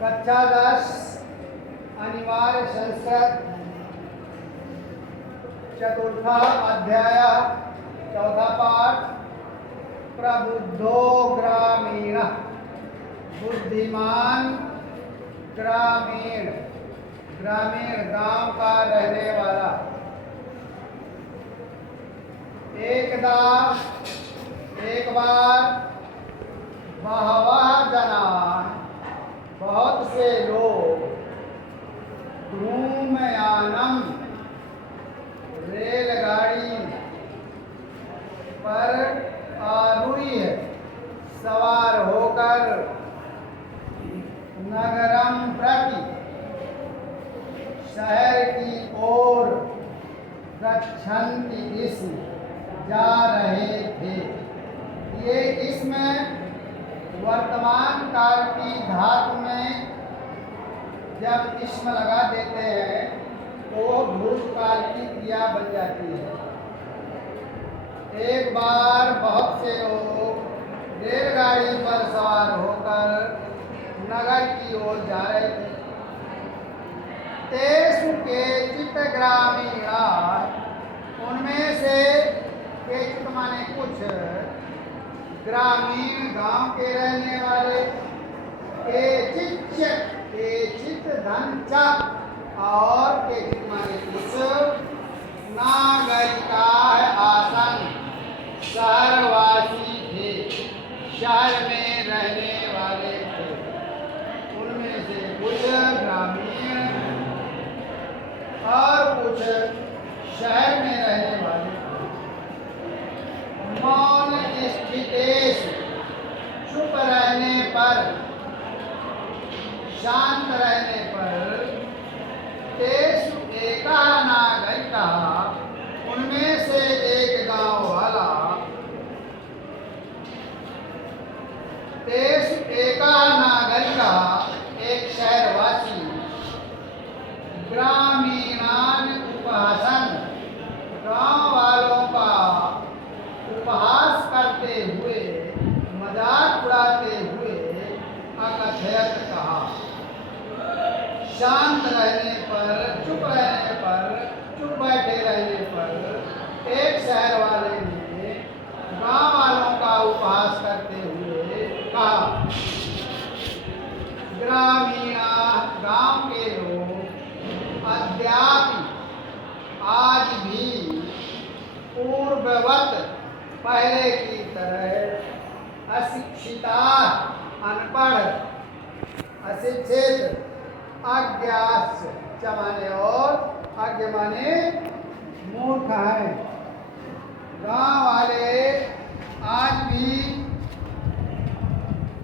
कक्षा 10 अनिवार्य संस्कृत चतुर्थ अध्याय चौथा पाठ प्रबुद्धो ग्रामीण बुद्धिमान ग्रामीण ग्रामीण गांव का रहने वाला। एक बार बहवः जनान बहुत से लोग धूमयानम रेलगाड़ी पर आरूढ़ सवार होकर नगरम प्रति शहर की ओर गच्छन्ति इसम जा रहे थे। ये इसमें वर्तमान काल की धातु में जब इसम लगा देते हैं तो भूतकाल की क्रिया बन जाती है। एक बार बहुत से लोग रेलगाड़ी पर सवार होकर नगर की ओर जा रहे थे। तेषु केचित् ग्रामीणा उनमें से केचित् माने कुछ ग्रामीण गांव के रहने वाले, केचित् धनच और केचित् माने कुछ नागरिका आसन शहरवासी थे, शहर में रहने वाले थे। उनमें से कुछ ग्रामीण और कुछ शहर में रहने वाले थे। मौन स्थितेश चुप रहने पर, शांत रहने पर, तेषु एका नागरिका उनमें से एक गांव वाला, तेषु एका नागरिका एक शहरवासी, ग्रामीणान उपहासन गांव वालों का उपहास करते हुए, मजाक उड़ाते हुए अकथयत कहा। शांत रहने पर, चुप रहने पर, चुप बैठे रहने पर एक शहर वाले ने गांव वालों का उपहास करते हुए कहा, ग्रामीणा गांव के लोग अद्यापि आज भी पूर्ववत पहले की तरह अशिक्षिता अनपढ़, अशिक्षित, अज्ञास माने और अज्ञ माने मूर्ख हैं। गांव वाले आज भी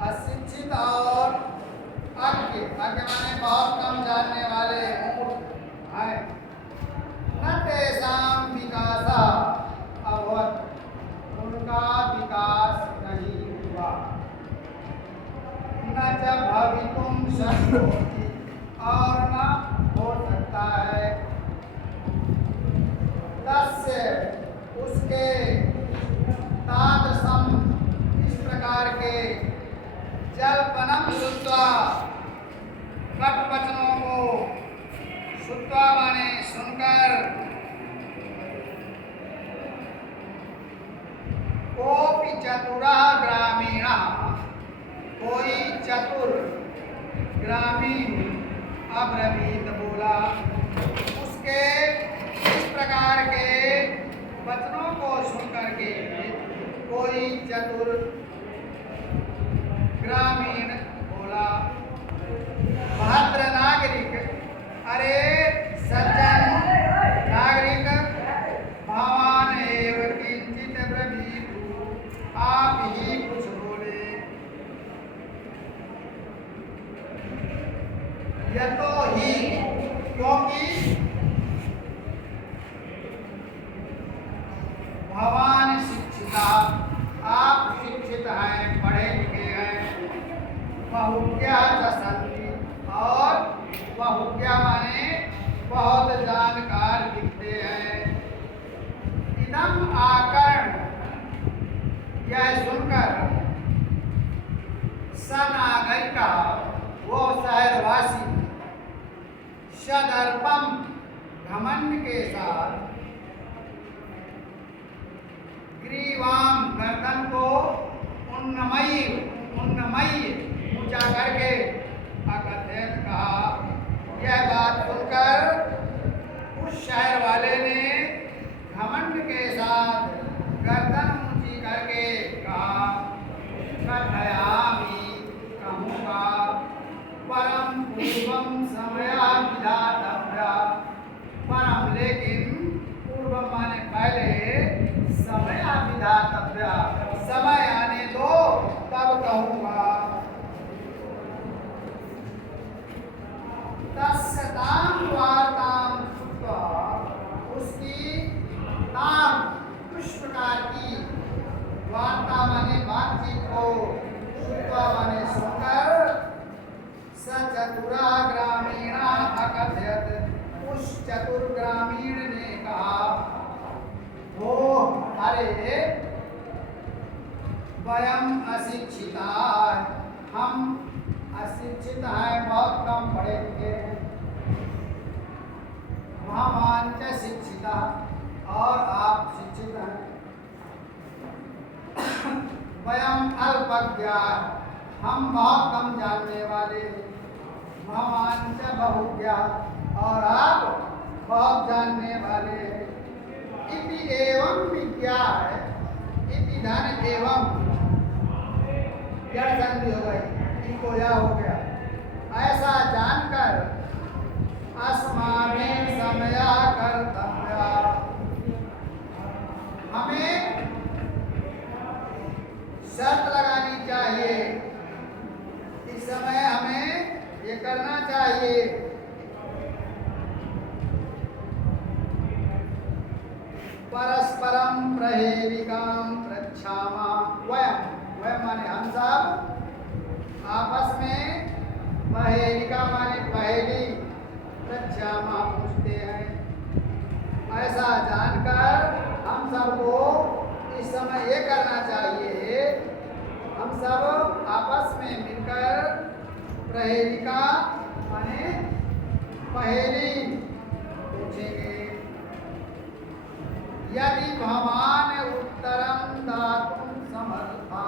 अशिक्षित और अज्ञ माने बहुत कम जानने वाले मूर्ख हैं। न तेषां विकासः अभवत्, उनका विकास नहीं हुआ। न च भवितुं शक्नोति, और न हो सकता है। तस्य उसके तादृशम इस प्रकार के जल्पनम श्रुत्वा कट वचनों को श्रुत्वा माने सुनकर, कोपि चतुरः ग्रामीणः कोई चतुर ग्रामीण अब्रवीत बोला। उसके इस प्रकार के वचनों को सुनकर के कोई चतुर ग्रामीण बोला, भद्र नागरिक, अरे सज्जन नागरिक, भवान एव किंचित ब्रवीतु, आप ही कुछ बोले। यतो ही क्योंकि भवान शिक्षिता, आप शिक्षित हैं, पढ़े लिखे हैं। बहुज्ञा च सन्ति, और बहुज्ञा माने बहुत जानकार दिखते हैं। इदम आकर्ण, यह सुनकर सनागरिक नागरिका वो शहरवासी सदर्पम घमंड के साथ ग्रीवाम गर्दन को उन्नमयी ऊंचा करके अकथयत कहा। यह बात सुनकर उस शहर वाले ने घमंड के साथ गर्दन ऊंची करके कहा, कथयामि कहूँगा, परम पूर्वम समया विधातव्या, परम लेकिन पूर्व माने पहले, समया विधातव्या समय आने दो तब कहूँगा। तस्ताम वार्ताम श्रुत्वा, उसकी ताम कुछ प्रकार की वार्ता माने बातचीत को, श्रुत्वा माने सुनकर, सचतुरा ग्रामीणा अकथयत, उस चतुर ग्रामीण ने कहा, हो अरे वयम अशिक्षिता, हम अशिक्षित हैं, बहुत कम पढ़े लिखे हैं। महामांच शिक्षिता, और आप शिक्षित हैं। वयम अल्पज्ञा, हम बहुत कम जानने वाले। महामांच बहुज्ञा, और आप बहुत जानने वाले। इति एवं विज्ञा, इति धन एवं क्या संधि हो गई, इनको यह हो गया। ऐसा जानकर अस्माभि समया कर्तव्या, हमें शर्त लगानी चाहिए, इस समय हमें ये करना चाहिए। परस्परम प्रहेलिकाम प्रच्छामा, वयम माने हम सब, आपस में, पहेलिका माने पहेली, प्रच्छामा पूछते हैं। ऐसा जानकर हम सबको इस समय ये करना चाहिए, हम सब आपस में मिलकर प्रहेलिका माने पहेली पूछेंगे। यदि भवान उत्तरम दातुं समर्था,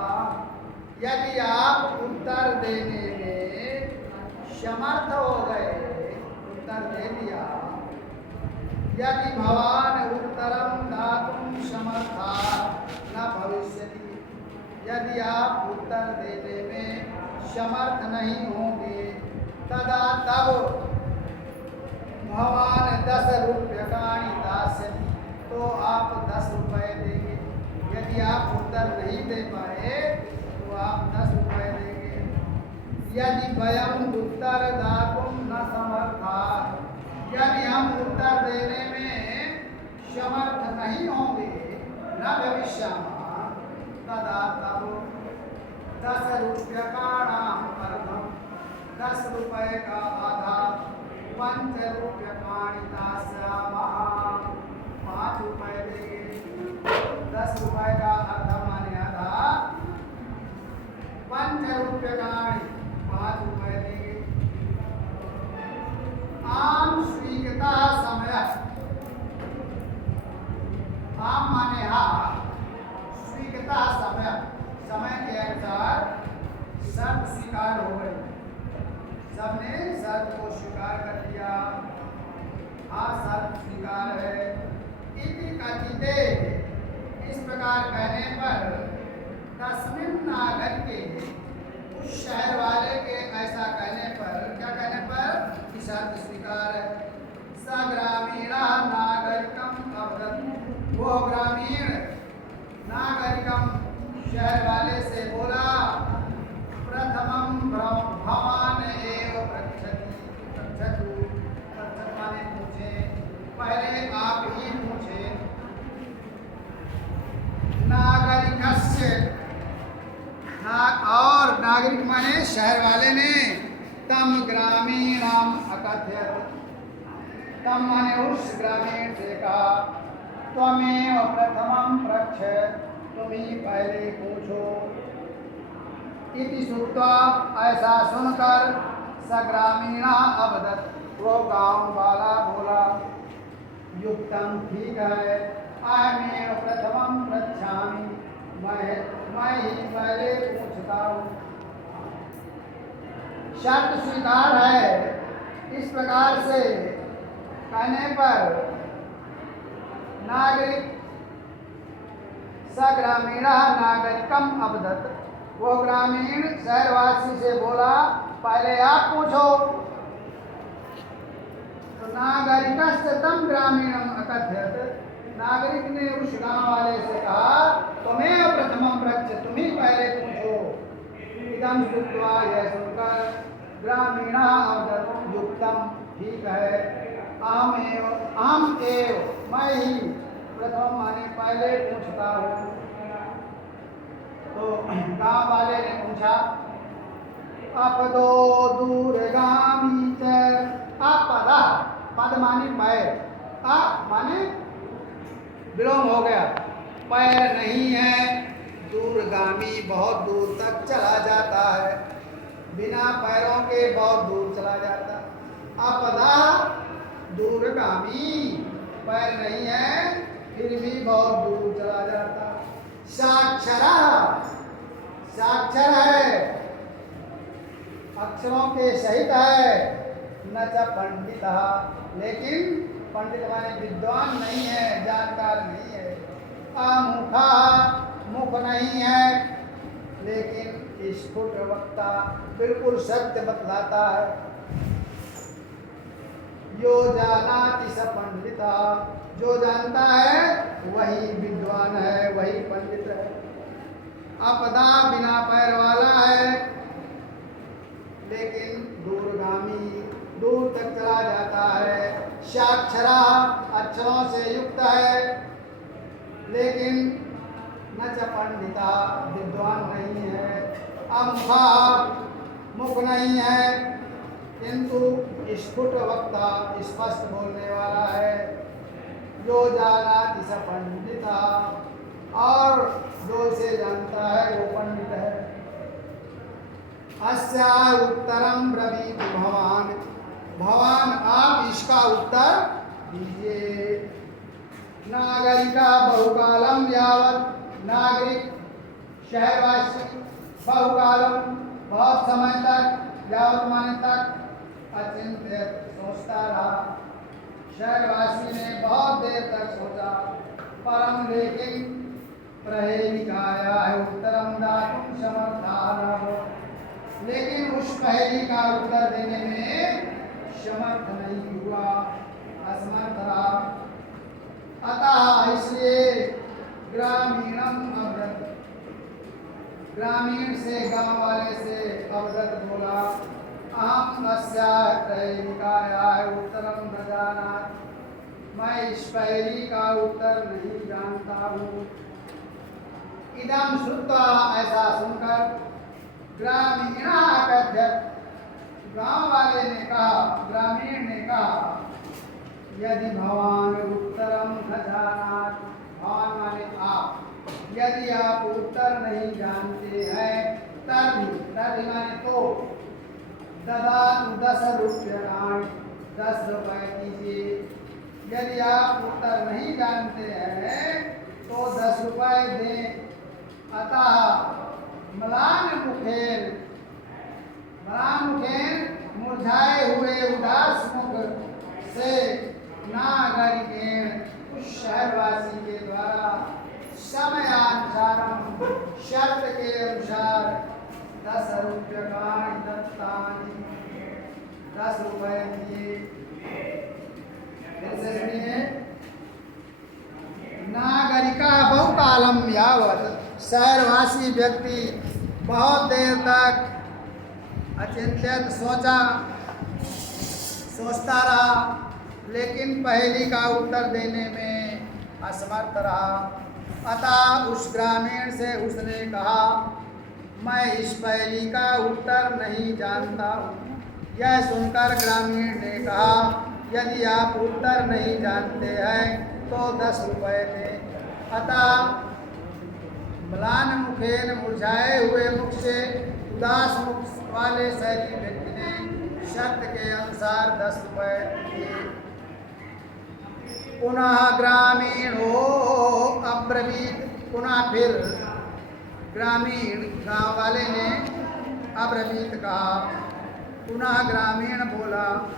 यदि आप उत्तर देने में समर्थ हो गए, उत्तर दे दिया। यदि भवान उत्तरम दातुं समर्था न भविष्यति, यदि आप उत्तर देने में समर्थ नहीं होंगे, तदा तब भवान 10 रूप्यकाणि दास्यति, तो आप 10 रुपये देंगे। यदि आप उत्तर नहीं दे पाए तो आप 10 रुपये देंगे। यदि वयम उत्तर दातुं न समर्था, यदि हम उत्तर देने में समर्थ नहीं होंगे, न भविष्यामः, तदा तब 10 रूप्यकाणां अर्धम, 10 रुपये का आधा, 5 रूप्यकाणि दास्यामः, 5 रुपये देंगे। 10 रुपये का अर्ध माने आधा, 5 रूप्यकाणि 5 रुपये देंगे। आम स्वीकृता समय, आम माने हाँ, स्वीकृता समय, समय के अनुसार शर्त स्वीकार हो गई, सबने शर्त को स्वीकार कर लिया। हाँ शर्त स्वीकार है। इति कथिते, इस प्रकार कहने पर, तस्मिन् नागरिके, उस शहर वाले के ऐसा कहने पर, क्या कहने पर कि शर्त स्वीकार है। स ग्रामीणा नागरिकम अवदत्, वो ग्रामीण नागरिकम शहर वाले से बोला, प्रथमं भवान एव पृच्छतु, माने पूछे, पहले आप ही पूछे। नागरिकस्य, और नागरिक माने शहर वाले ने, तम ग्रामीणाम अकथयत, तम माने उस ग्रामीण से कहा, त्वमेव प्रथमं पृच्छ, तुम ही पहले पूछो। इति श्रुत्वा ऐसा सुनकर स ग्रामीणा अवदत्, वो गाँव वाला बोला, युक्तम ठीक है, अहमेव प्रथमं पृच्छामि, मैं ही पहले पूछता हूँ। शर्त स्वीकार है। इस प्रकार से कहने पर नागरिक स ग्रामीणा नागरिकम अवदत्, वो ग्रामीण शहरवासी से बोला, पहले आप पूछो। तो नागरिकस्य तम ग्रामीणम अकथयत्, नागरिक ने उस गांव वाले से कहा, तुम्हें प्रथमम पृच्छ, तुम ही पहले पूछो। इदं श्रुत्वा, यह सुनकर ग्रामीणा अवदत्, युक्तम ठीक है, अहम एव, मैं ही प्रथम माने पहले पूछता हूँ। तो गांव वाले ने पूछा, अपदो दूरगामी च, अपदा, पद माने पैर, आप माने विलोम हो गया, पैर नहीं है, दूरगामी बहुत दूर तक चला जाता है, बिना पैरों के बहुत दूर चला जाता। अपदा दूरगामी, पैर नहीं है फिर भी बहुत दूर चला जाता। साक्षरा, साक्षर है, अक्षरों के सहित है, न च पंडितः, लेकिन पंडित माने विद्वान नहीं है, जानकार नहीं है। अमुखा, मुख नहीं है, लेकिन स्फुट वक्ता, बिल्कुल सत्य बतलाता है। यो जानाति स पंडिता, जो जानता है वही विद्वान है, वही पंडित है। अपदा, बिना पैर वाला है, लेकिन दूरगामी, दूर तक चला जाता है। साक्षरा, अक्षरों से युक्त है, लेकिन न च पंडिता, विद्वान नहीं है। अमुखा, मुख नहीं है, किंतु स्फुट वक्ता, स्पष्ट बोलने वाला है। जो जानाति स पंडिता, और जो इसे जानता है वो पंडित है। अस्या उत्तरम ब्रवीतु भवान, भवान आप इसका उत्तर दीजिए। नागरिका बहुकालम यावत, नागरिक शहरवासी, बहुकालम बहुत समय तक, यावत माने तक, अचिंत्यत सोचता रहा। शहरवासी ने बहुत देर तक सोचा, परम लेकिन प्रहेलिकाया है उत्तरम दातुं समर्था न हो, लेकिन उस पहेली का उत्तर देने में समर्थ नहीं हुआ, असमर्थ रहा। अतः इसलिए ग्रामीणम अवदत्, ग्रामीण से, गांव वाले से अवगत बोला, अहम अस्याः प्रहेलिकायाः उत्तरम न जानामि, मैं इस पहेली का उत्तर नहीं जानता हूँ। इदं श्रुत्वा, ऐसा सुनकर ग्रामीणा अकथयत्, गांव वाले ने कहा, ग्रामीण ने कहा, यदि भवान उत्तरम न जानाति, भवान माने आप, यदि आप उत्तर नहीं जानते हैं, तभी माने तो, ददातु 10 रूप्यकाणि, 10 रुपए दीजिए। यदि आप उत्तर नहीं जानते हैं तो 10 रुपए दें। अतः म्लान मुखेन, मुरझाए हुए उदास मुख से नागरिकेण, उस शहरवासी के द्वारा, समयानुसारम, शर्त के अनुसार 10 रूप्यकाणि दत्तानि, 10 रुपए दिए। फिर सुनिए, नागरिका बहुकालम यावत, शहरवासी व्यक्ति बहुत देर तक अचिंत्यत सोचता रहा, लेकिन पहेली का उत्तर देने में असमर्थ रहा। अतः उस ग्रामीण से उसने कहा, मैं इस पहेली का उत्तर नहीं जानता हूँ। यह सुनकर ग्रामीण ने कहा, यदि आप उत्तर नहीं जानते हैं तो 10 रुपए दें। अतः म्लान मुखेन, मुरझाए हुए मुख से उदास मुख वाले शहरी व्यक्ति ने शर्त के अनुसार 10 रुपए दिए। पुनः ग्रामीणो अब्रवीत, पुनः फिर ग्रामीण गांव वाले ने अब्रवीत कहा। पुनः ग्रामीण बोला,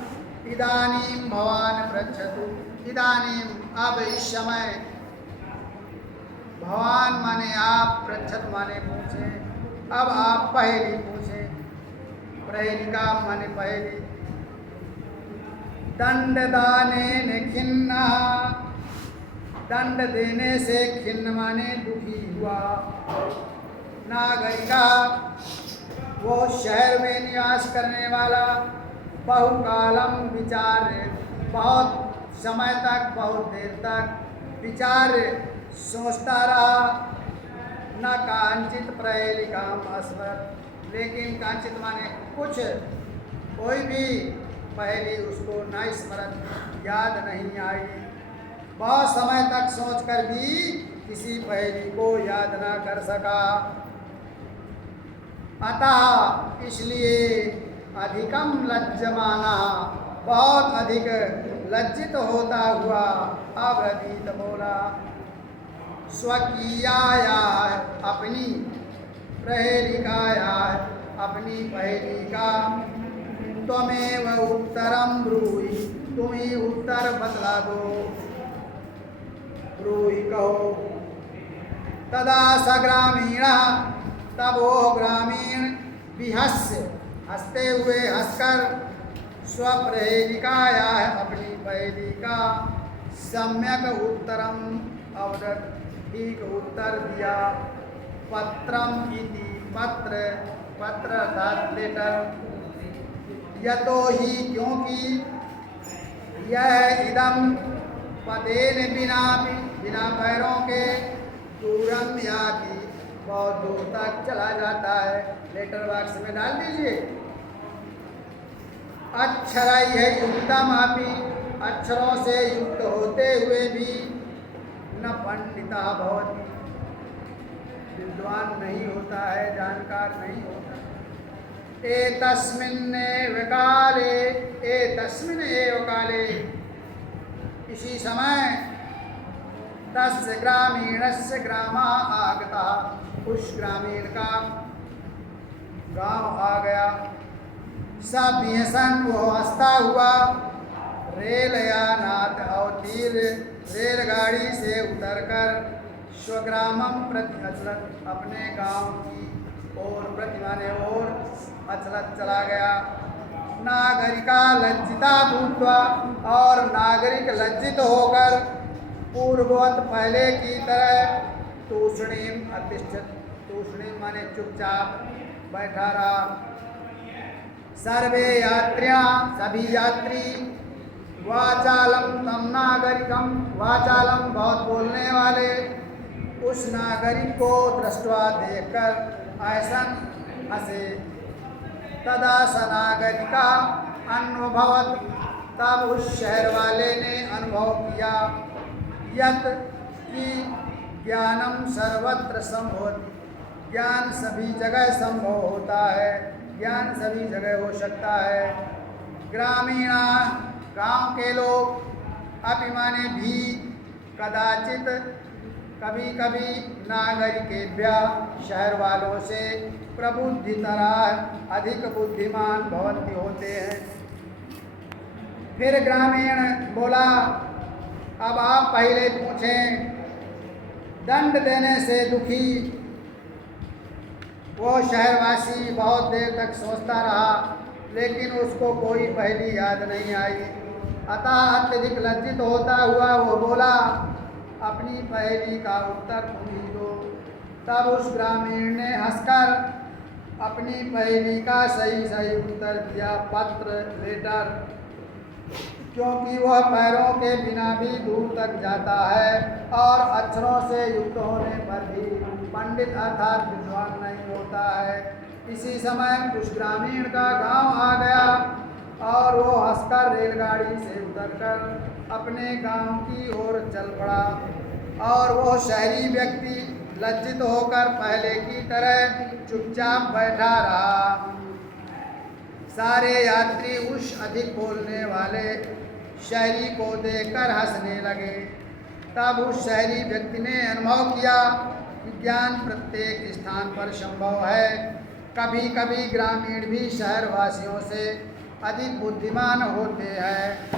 इदानीं भवान पृच्छतु। इदानीं अब इस समय, भवान माने आप, पृच्छत माने पूछे। अब आप पहेली पूछे। पहेलिका माने पहेली। दंड दाने खिन्ना, दंड देने से खिन्न माने दुखी हुआ। नागरिका, वो शहर में निवास करने वाला, बहुकालम विचार, बहुत समय तक, बहुत देर तक विचार सोचता रहा। न कांचित प्रहेलिकाम अस्मरत, लेकिन कांचित माने कुछ, कोई भी पहेली उसको न स्मरत, याद नहीं आई। बहुत समय तक सोचकर भी किसी पहेली को याद ना कर सका। अतः इसलिए अधिकम लज्जमाना, बहुत अधिक लज्जित होता हुआ अब्रवीत बोला। स्वकीयाया, अपनी प्रहेलिकाया, अपनी पहेली का। त्वमेव उत्तरम ब्रूहि, तुम ही उत्तर बतला दो। ब्रूहि कहो। तदा स ग्रामीण, तब वो ग्रामीण विहस्य, हंसते हुए हंसकर, स्वप्रहेलिकाया, अपनी पहेली का, सम्यक उत्तरम अवदत्, ठीक उत्तर दिया। पत्रम इति, पत्र, पत्र अर्थात लेटर। यतो ही, क्योंकि, यह इदम पदेन बिना, बिना पैरों के, दूरम याति, बहुत दूर तक चला जाता है। लेटर बॉक्स में डाल दीजिए। अक्षराई है युक्तम अपि, अक्षरों से युक्त होते हुए भी, न पंडिता भवति, विद्वान नहीं होता है, जानकार नहीं होता। एतस्मिन्नेव काले, एतस्मिन् एव काले, इसी समय, तस्य ग्रामीणस्य ग्रामः आगतः, उस ग्रामीण का गांव आ गया। सब व्यसन, वो हंसता हुआ, रेलयानात् अवतीर, रेलगाड़ी से उतरकर, स्वग्रामम प्रति अचलत, अपने गांव की ओर, प्रति माने ओर, अचलत चला गया। नागरिका लज्जिता भूत्वा, और नागरिक लज्जित होकर, पूर्ववत पहले की तरह, तूष्णीम अतिष्ठत, तूष्णीम माने चुपचाप बैठा रहा। सर्वे यात्रियां, सभी यात्री, वाचालम तम नागरिकम, वाचालम बहुत बोलने वाले, उस नागरिक को दृष्टवा देखकर ऐसन हंसे। तदा स नागरिका अनुभवत, तब उस शहर वाले ने अनुभव किया, यत कि ज्ञानम सर्वत्र संभवति, ज्ञान सभी जगह संभव होता है, ज्ञान सभी जगह हो सकता है। ग्रामीणा, गांव के लोग, अभिमाने भी, कदाचित, कभी कभी, नागरिकेभ्य, शहर वालों से, प्रबुद्धितरा, अधिक बुद्धिमान भवन्ति होते हैं। फिर ग्रामीण बोला, अब आप पहले पूछें। दंड देने से दुखी वो शहरवासी बहुत देर तक सोचता रहा, लेकिन उसको कोई पहेली याद नहीं आई। अतः अत्यधिक लज्जित होता हुआ वो बोला, अपनी पहेली का उत्तर तुम ही दो। तब उस ग्रामीण ने हंसकर अपनी पहेली का सही सही उत्तर दिया, पत्र, लेटर। क्योंकि वह पैरों के बिना भी दूर तक जाता है और अक्षरों से युक्त होने पर भी पंडित अर्थात विद्वान नहीं होता है। इसी समय उस ग्रामीण का गांव आ गया और वो हंसकर रेलगाड़ी से उतरकर अपने गांव की ओर चल पड़ा। और वो शहरी व्यक्ति लज्जित होकर पहले की तरह चुपचाप बैठा रहा। सारे यात्री उस अधिक बोलने वाले शहरी को देखकर हंसने लगे। तब उस शहरी व्यक्ति ने अनुभव किया कि ज्ञान प्रत्येक स्थान पर संभव है। कभी कभी ग्रामीण भी शहरवासियों से अधिक बुद्धिमान होते हैं।